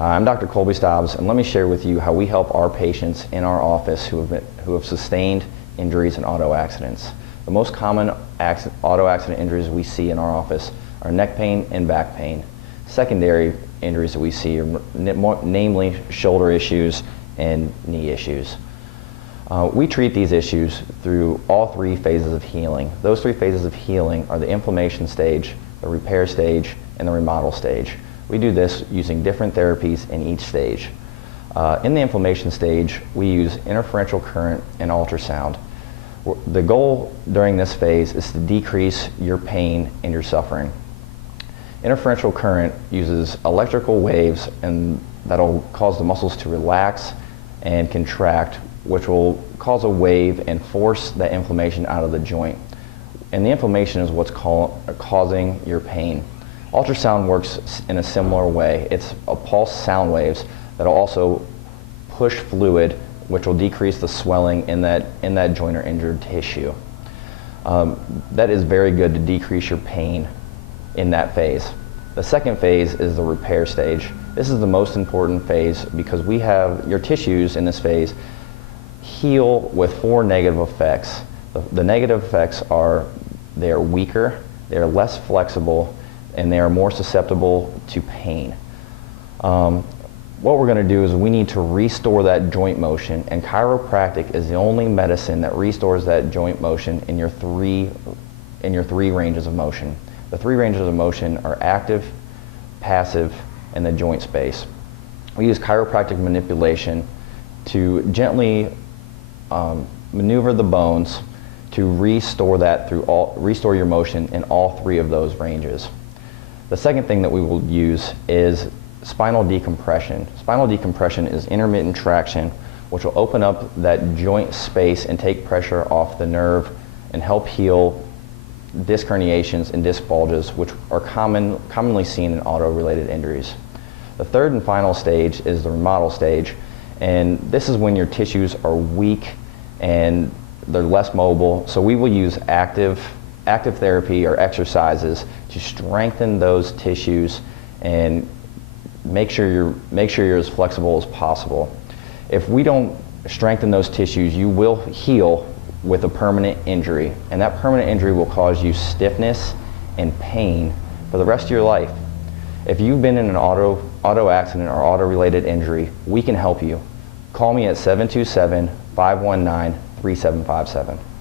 Hi, I'm Dr. Colby Stobbs, and let me share with you how we help our patients in our office who have sustained injuries in auto accidents. The most common auto accident injuries we see in our office are neck pain and back pain. Secondary injuries that we see are namely shoulder issues and knee issues. We treat these issues through all three phases of healing. Those three phases of healing are the inflammation stage, the repair stage, and the remodel stage. We do this using different therapies in each stage. In the inflammation stage, we use interferential current and ultrasound. The goal during this phase is to decrease your pain and your suffering. Interferential current uses electrical waves and that'll cause the muscles to relax and contract, which will cause a wave and force that inflammation out of the joint. And the inflammation is what's causing your pain. Ultrasound works in a similar way. It's a pulse sound waves that'll also push fluid, which will decrease the swelling in that joint or injured tissue. That is very good to decrease your pain in that phase. The second phase is the repair stage. This is the most important phase because we have your tissues in this phase heal with four negative effects. The negative effects are they are weaker, they are less flexible, and they are more susceptible to pain. What we're going to do is we need to restore that joint motion, and chiropractic is the only medicine that restores that joint motion in your three ranges of motion. The three ranges of motion are active, passive, and the joint space. We use chiropractic manipulation to gently maneuver the bones to restore your motion in all three of those ranges. The second thing that we will use is spinal decompression. Spinal decompression is intermittent traction, which will open up that joint space and take pressure off the nerve and help heal disc herniations and disc bulges, which are commonly seen in auto-related injuries. The third and final stage is the remodel stage, and this is when your tissues are weak and they're less mobile, so we will use active therapy or exercises to strengthen those tissues and make sure you're as flexible as possible. If we don't strengthen those tissues, you will heal with a permanent injury, and that permanent injury will cause you stiffness and pain for the rest of your life. If you've been in an auto accident or auto-related injury, we can help you. Call me at 727-519-3757.